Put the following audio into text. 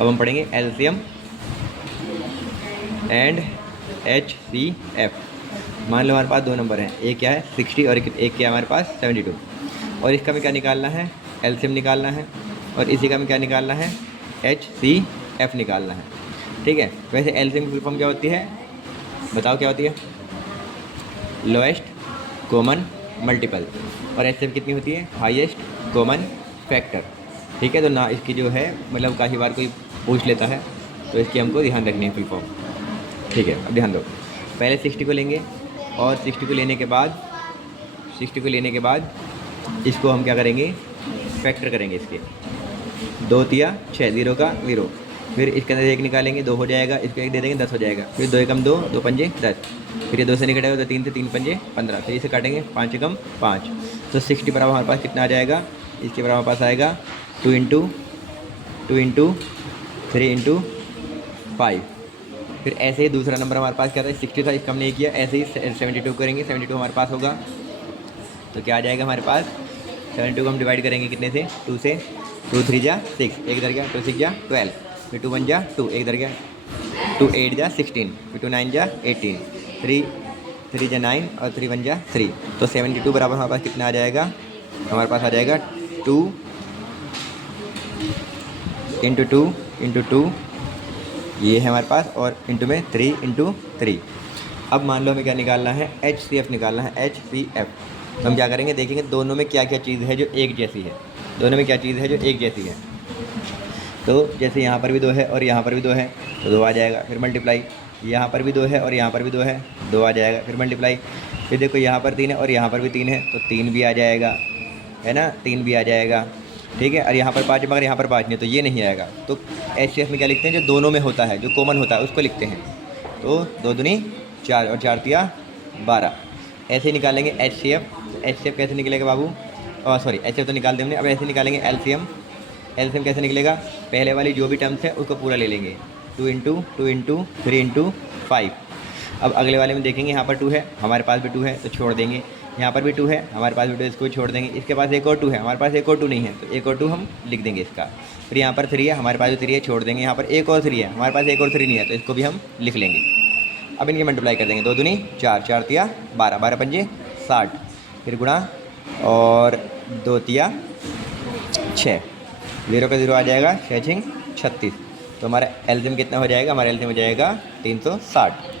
अब हम पढ़ेंगे एलसीएम एंड HCF। मान लो हमारे पास दो नंबर हैं, एक क्या है 60 और एक क्या है हमारे पास 72, और इसका में क्या निकालना है, एलसीएम निकालना है, और इसी का में क्या निकालना है, HCF निकालना है। ठीक है। वैसे एलसीएम की फुल फॉर्म क्या होती है, बताओ क्या होती है, लोएस्ट कॉमन मल्टीपल, और एचसीएफ कितनी होती है, हाईएस्ट कॉमन फैक्टर। ठीक है। तो ना इसकी जो है मतलब काफ़ी बार कोई पूछ लेता है, तो इसकी हमको ध्यान रखनी है फुल फॉर्म। ठीक है। अब ध्यान दो, पहले 60 को लेंगे, और 60 को लेने के बाद इसको हम क्या करेंगे, फैक्टर करेंगे इसके, 2 तिया 6, 0 का 0, फिर इसके अंदर 1 निकालेंगे, 2 हो जाएगा, इसको 1 दे देंगे, 10 हो जाएगा, फिर 2 एकम 2, 2 पंजे 10, फिर ये 2 से नहीं कटेगा तो 3 से 3 पंजे 15, तो इसे काटेंगे 5 एकम 5, तो 60 बराबर हमारे पास कितना आ जाएगा, इसके बराबर हमारे पास आएगा 2 इंटू 3 इंटू 5। फिर ऐसे ही दूसरा नंबर हमारे पास क्या था, 60 था, इसका हमने ये किया, ऐसे ही 72 करेंगे, 72 हमारे पास होगा, तो क्या आ जाएगा हमारे पास, 72 को हम डिवाइड करेंगे कितने से, 2 से, 2 3 जा 6, एक इधर गया, 2 6 जा 12, फिर 2 1 जा 2, एक इधर गया, 2 8 जा 16, फिर 2 9 जा 18, 3 जा 9 और 3 1 जा 3, तो 72 बराबर हमारे पास कितना आ जाएगा, हमारे पास आ जाएगा 2 इंटू 2 ये है हमारे पास, और इंटू में 3 इंटू 3। अब मान लो हमें क्या निकालना है, HCF निकालना है, HCF। तो हम क्या करेंगे, देखेंगे दोनों में क्या क्या चीज़ है जो एक जैसी है, दोनों में क्या चीज़ है जो एक जैसी है। तो जैसे यहाँ पर भी 2 है और यहाँ पर भी 2 है, तो 2 आ जाएगा, फिर मल्टीप्लाई, यहाँ पर भी 2 है और यहाँ पर भी 2 है, 2 आ जाएगा, फिर मल्टीप्लाई, फिर देखो यहाँ पर 3 है और यहाँ पर भी 3 है, तो 3 भी आ जाएगा, है ना, 3 भी आ जाएगा। ठीक है। और यहाँ पर 5 मगर यहाँ पर 5 नहीं, तो ये नहीं आएगा। तो HCF में क्या लिखते हैं, जो दोनों में होता है, जो कॉमन होता है उसको लिखते हैं। तो 2 दूनी 4 और 4 तिया 12, ऐसे ही निकालेंगे HCF। HCF कैसे निकलेगा बाबू, सॉरी HCF तो निकाल दें हमने, अब ऐसे निकालेंगे LCM। LCM कैसे निकलेगा, पहले वाली जो भी टर्म्स है उसको पूरा ले लेंगे, 2 इंटू 3 इंटू 5। अब अगले वाले में देखेंगे, यहाँ पर 2 है, हमारे पास भी 2 है, तो छोड़ देंगे, यहाँ पर भी 2 है, हमारे पास भी 2 है, इसको भी छोड़ देंगे, इसके पास एक और 2 है, हमारे पास एक और 2 नहीं है, तो एक और 2 हम लिख देंगे इसका। फिर यहाँ पर 3 है, हमारे पास भी 3 है, छोड़ देंगे, यहाँ पर एक और 3 है, हमारे पास एक और 3 नहीं है, तो इसको भी हम लिख लेंगे। अब इनके मल्टीप्लाई कर देंगे, 2 दूनी 4, 4 तिया 12, 12 पंजे 60, फिर गुणा, और 2 तिया 6, 0 का 0 आ जाएगा, 6 6 36, तो हमारा एलसीएम कितना हो जाएगा, हमारा एलसीएम हो जाएगा 360।